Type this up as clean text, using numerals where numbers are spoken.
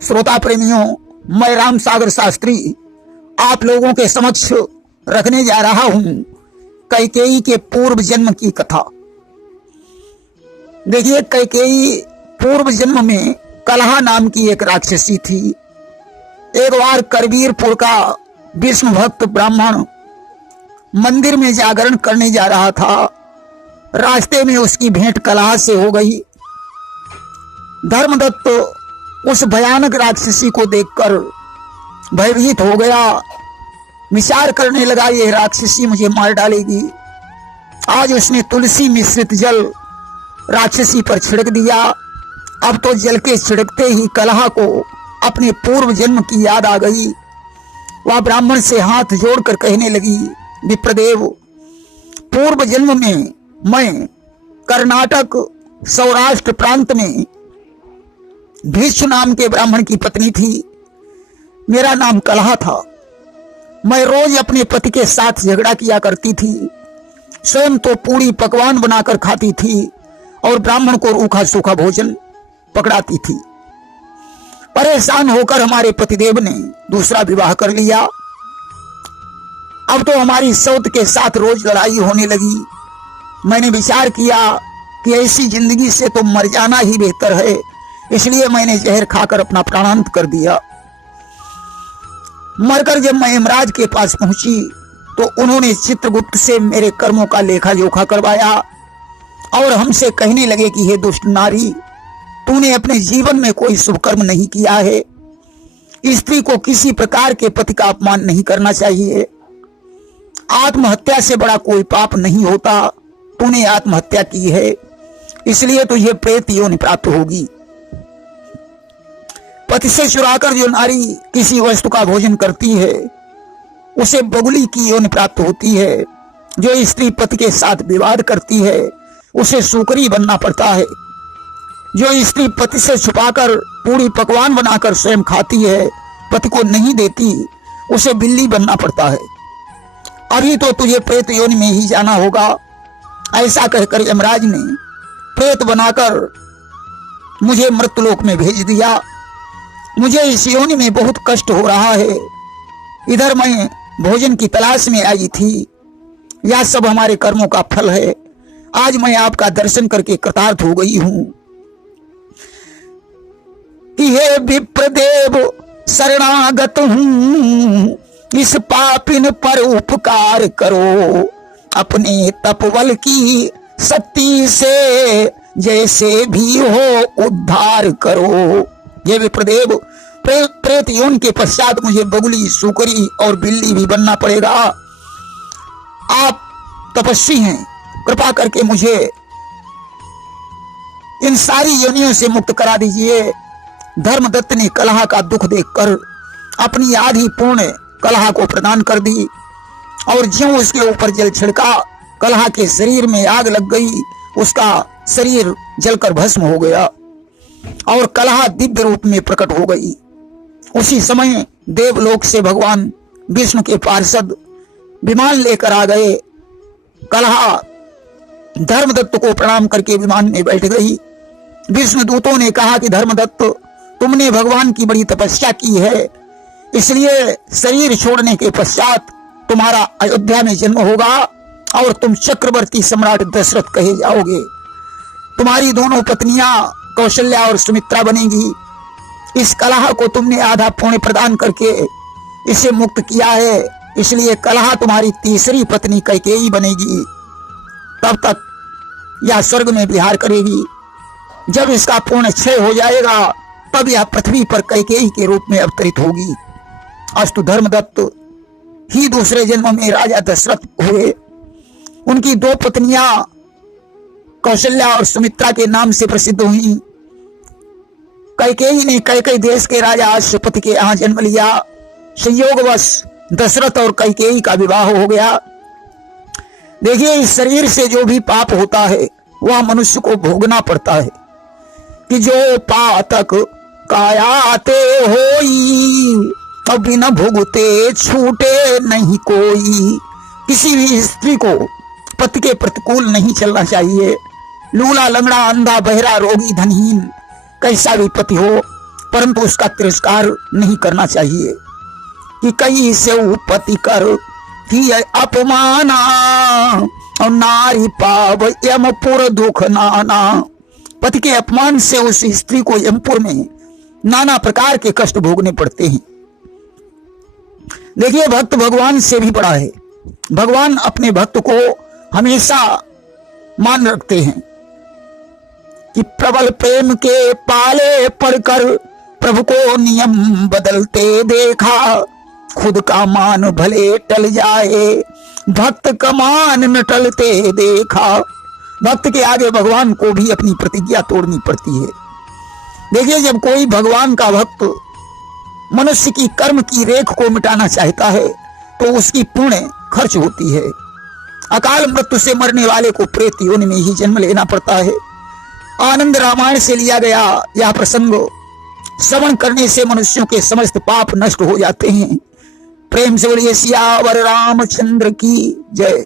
श्रोता प्रेमियों, मैं राम सागर शास्त्री आप लोगों के समक्ष रखने जा रहा हूं कैकेयी के पूर्व जन्म की कथा। देखिए, कैकेयी पूर्व जन्म में कलहा नाम की एक राक्षसी थी। एक बार करवीरपुर का विष्णु भक्त ब्राह्मण मंदिर में जागरण करने जा रहा था। रास्ते में उसकी भेंट कलहा से हो गई। धर्मदत्त उस भयानक राक्षसी को देखकर भयभीत हो गया। विचार करने लगा, यह राक्षसी मुझे मार डालेगी। आज उसने तुलसी मिश्रित जल राक्षसी पर छिड़क दिया। अब तो जल के छिड़कते ही कलहा को अपने पूर्व जन्म की याद आ गई। वह ब्राह्मण से हाथ जोड़कर कहने लगी, विप्रदेव, पूर्व जन्म में मैं कर्नाटक सौराष्ट्र प्रांत में भीष्म नाम के ब्राह्मण की पत्नी थी। मेरा नाम कलहा था। मैं रोज अपने पति के साथ झगड़ा किया करती थी। स्वयं तो पूरी पकवान बनाकर खाती थी और ब्राह्मण को रूखा सूखा भोजन पकड़ाती थी। परेशान होकर हमारे पतिदेव ने दूसरा विवाह कर लिया। अब तो हमारी सौत के साथ रोज लड़ाई होने लगी। मैंने विचार किया कि ऐसी जिंदगी से तो मर जाना ही बेहतर है, इसलिए मैंने जहर खाकर अपना प्राणांत कर दिया। मरकर जब मैं यमराज के पास पहुंची तो उन्होंने चित्रगुप्त से मेरे कर्मों का लेखा जोखा करवाया और हमसे कहने लगे कि हे दुष्ट नारी, तूने अपने जीवन में कोई शुभ कर्म नहीं किया है। स्त्री को किसी प्रकार के पति का अपमान नहीं करना चाहिए। आत्महत्या से बड़ा कोई पाप नहीं होता। तूने आत्महत्या की है, इसलिए तुझे प्रेत योनि प्राप्त होगी। पति से चुराकर जो नारी किसी वस्तु का भोजन करती है उसे बगुली की योनि प्राप्त होती है। जो स्त्री पति के साथ विवाद करती है उसे सूकरी बनना पड़ता है। जो स्त्री पति से छुपाकर पूरी पकवान बनाकर स्वयं खाती है, पति को नहीं देती, उसे बिल्ली बनना पड़ता है। अभी तो तुझे प्रेत योनि में ही जाना होगा। ऐसा कहकर यमराज ने प्रेत बनाकर मुझे मृत्युलोक में भेज दिया। मुझे इस योनि में बहुत कष्ट हो रहा है। इधर मैं भोजन की तलाश में आई थी। यह सब हमारे कर्मों का फल है। आज मैं आपका दर्शन करके कृतार्थ हो गई हूं कि हे विप्रदेव, शरणागत हूं, इस पापिन पर उपकार करो। अपने तपबल की शक्ति से जैसे भी हो उद्धार करो। ये विप्रदेव, प्रेत योनि के पश्चात मुझे बगुली, सूकरी और बिल्ली भी बनना पड़ेगा। आप तपस्वी हैं, कृपा करके मुझे इन सारी योनियों से मुक्त करा दीजिए। धर्मदत्त ने कलहा का दुख देखकर अपनी आधी पूर्ण कलहा को प्रदान कर दी और ज्यों उसके ऊपर जल छिड़का, कलहा के शरीर में आग लग गई। उसका शरीर जलकर भस्म हो गया और कलहा दिव्य रूप में प्रकट हो गई। उसी समय देवलोक से भगवान विष्णु के पार्षद विमान लेकर आ गए। कलहा धर्मदत्त को प्रणाम करके विमान में बैठ गई। विष्णु दूतों ने कहा कि धर्मदत्त, तुमने भगवान की बड़ी तपस्या की है, इसलिए शरीर छोड़ने के पश्चात तुम्हारा अयोध्या में जन्म होगा और तुम चक्रवर्ती सम्राट दशरथ कहे जाओगे। तुम्हारी दोनों पत्नियां कौशल्या और सुमित्रा बनेगी। इस कलहा को तुमने आधा पुण्य प्रदान करके इसे मुक्त किया है, इसलिए कलहा तुम्हारी तीसरी पत्नी कैकेयी बनेगी। तब तक यह स्वर्ग में विहार करेगी। जब इसका पूर्ण क्षय हो जाएगा तब यह पृथ्वी पर कैकेयी के रूप में अवतरित होगी। अस्तु, धर्मदत्त ही दूसरे जन्म में राजा दशरथ हुए। उनकी दो पत्नियां कौशल्या और सुमित्रा के नाम से प्रसिद्ध हुई। कैकेयी ने कैकेयी देश के राजा अश्वपति के यहाँ जन्म लिया। संयोगवश दशरथ और कैकेयी का विवाह हो गया। देखिए, इस शरीर से जो भी पाप होता है वह मनुष्य को भोगना पड़ता है कि जो पातक कायाते होई, अब बिना भुगते छूटे नहीं कोई। किसी भी स्त्री को पति के प्रतिकूल नहीं चलना चाहिए। लूला, लंगड़ा, अंधा, बहरा, रोगी, धनहीन, कैसा भी पति हो, परंतु उसका तिरस्कार नहीं करना चाहिए कि कई से पति कर कि अपमाना और नारी पाव यमपुर दुख नाना। पति के अपमान से उस स्त्री को यमपुर में नाना प्रकार के कष्ट भोगने पड़ते हैं। देखिए, भक्त भगवान से भी बड़ा है। भगवान अपने भक्त को हमेशा मान रखते हैं कि प्रबल प्रेम के पाले पड़कर प्रभु को नियम बदलते देखा। खुद का मान भले टल जाए, भक्त का मान न टलते देखा। भक्त के आगे भगवान को भी अपनी प्रतिज्ञा तोड़नी पड़ती है। देखिए, जब कोई भगवान का भक्त मनुष्य की कर्म की रेख को मिटाना चाहता है तो उसकी पुण्य खर्च होती है। अकाल मृत्यु से मरने वाले को प्रेत योनि में ही जन्म लेना पड़ता है। आनंद रामायण से लिया गया यह प्रसंग श्रवण करने से मनुष्यों के समस्त पाप नष्ट हो जाते हैं। प्रेम से बोलिए सियावर रामचंद्र की जय।